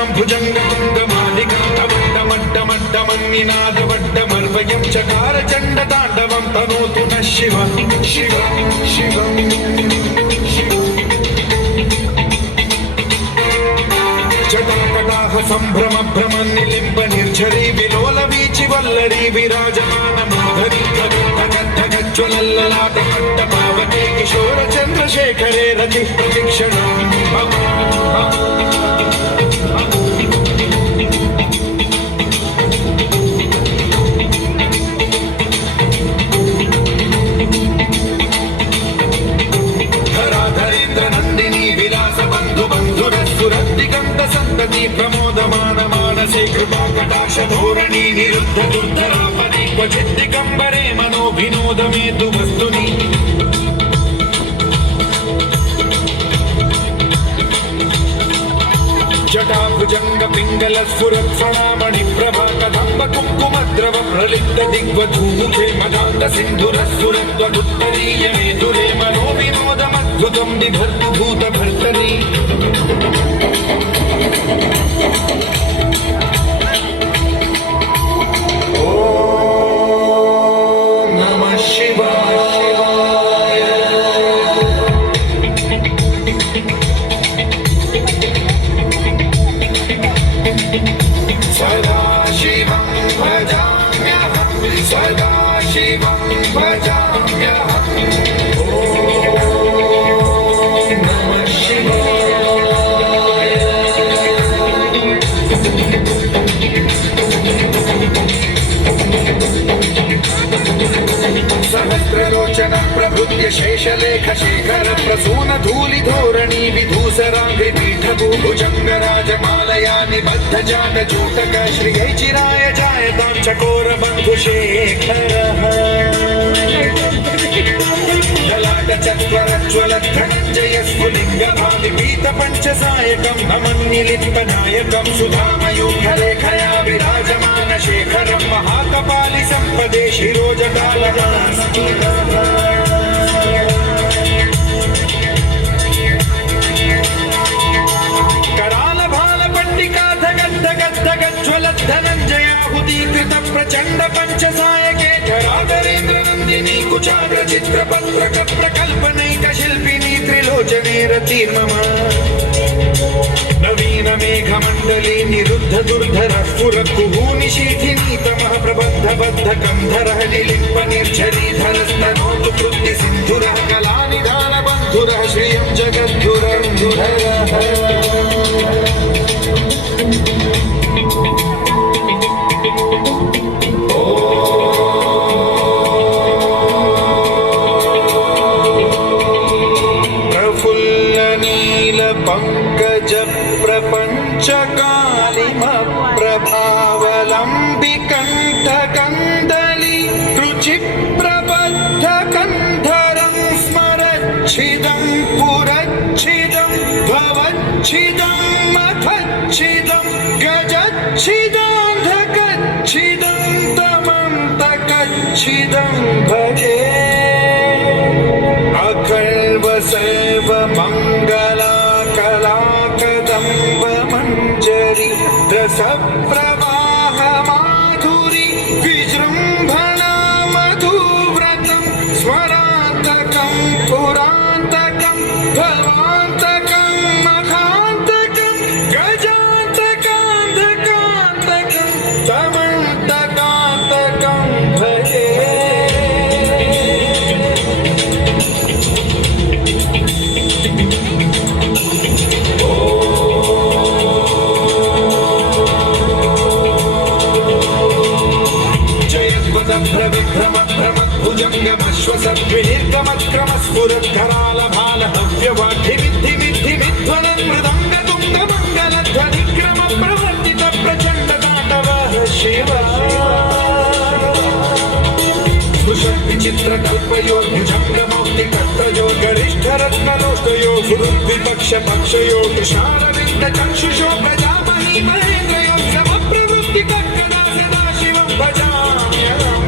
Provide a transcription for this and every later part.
जटां भुजङ्गमण्डमड्डमड्डमन्निनादवड्डमर्वयं चकार चण्डताण्डवं तनोतु नः शिव शिव शिव जटाकटाह सम्भ्रम भ्रम निलिम्ब निर्झरी विलोल वीचि वल्लरी विराजमान मोधरी ज्वलल्ललाट पावके किशोर चन्द्रशेखरे रति प्रतीक्षणा धराधरेन्द्र नन्दिनी विलास बन्धु बन्धुरसुरदिगन्त सन्तति प्रमोदमान मानसे कृपा कटाक्ष धोरणी निरुद्ध दुर्धरापदि क्वचित् दिगम्बरे मनो विनोद मे तु वस्तुनि जटाभुजंग पिंगल स्फुरत्फणामणि प्रभा कदम्ब कुङ्कुमद्रव प्रलिप्त दिग्वधूमुखे मदान्त सिन्धुरस्फुरत्वदुत्तरीय मेधुरे मनो विनोदमद्भुतं बिभर्तु भूतभर्तरि सहस्रलोचन प्रभृत्य शेषलेख शेखर प्रसून धूलि धोरणी विधूसराग्रि पीठभूभुजङ्गराजमालया निबद्ध जात जूटक श्रियै चिराय जायतां चकोर बन्धुशेखरः ललाट चत्वरज्वल धनञ्जय स्फुलिङ्ग भाविपीत पञ्चसायकं नमन्निलिप्तनायकं सुधामयूखलेखया विराजमान शेखरं महाकपालि सम्पदे शिरोजटालदास्ति कराल भाल पट्टिका धगद्धगद्धगज्ज्वलत् धनञ्जयाहुतीकृत प्रचण्ड पञ्चसायके धराधरेन्द्र नन्दिनी कुचाग्र चित्रपत्रक प्रकल्पनैक शिल्पिनी त्रिलोचने रतिर्मम नवीन मेघमण्डली निरुद्ध दुर्धर स्फुर कुहूनिशीथिनी तमः प्रबद्ध बद्ध कन्धरः निलिम्प निर्झरीधरस्तनोतु कृत्ति सिन्धुरः कलानिधान बन्धुरः श्रियं जगद्धुरन्धुरः पंकज प्रपंच कालिम प्रभावलंबि कंठ कंदली रुचि प्रबद्ध कंधरं स्मरच्छिदं पुरच्छिदं भवच्छिदं मथच्छिदं गजच्छिदान्धकच्छिदं तमन्तकच्छिदं भजे अखल्व सर्व मंगला कलाकदम्ब मंजरी रसप्रवाह माधुरी विजृंभणा मधुव्रतं स्वरान्तकं पुरान्तकं भवान्तकं मखान्तकं गजान्तकान्धकान्तकं तमन्तकान्तकं भजे भ्रम भ्रम भुजङ्गमश्वसद्विनिर्गमक्रम स्फुरद्धराल भाल हव्यवाढि विद्धि विद्धि विध्वनं मृदङ्ग तुङ्ग मङ्गल ध्वनिक्रम प्रवर्तित प्रचण्ड ताण्डवः शिव विचित्र कल्पयो भुजङ्गमौक्ति कर्तयो गरिष्ठ रत्नलोष्टयो गुरुद्विपक्ष पक्षयो तुषारविन्द चक्षुषो प्रजापति महेन्द्रयो समप्रवृत्ति कर्कदा सदा शिवं भजाम्यहम्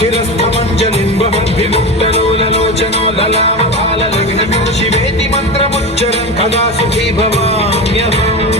शिरस्थमञ्जलिं वहन् विमुक्तलोललोचनो ललामपाललग्नकं शिवेति मन्त्रमुच्चरन् कदा सुखी भवाम्यहम्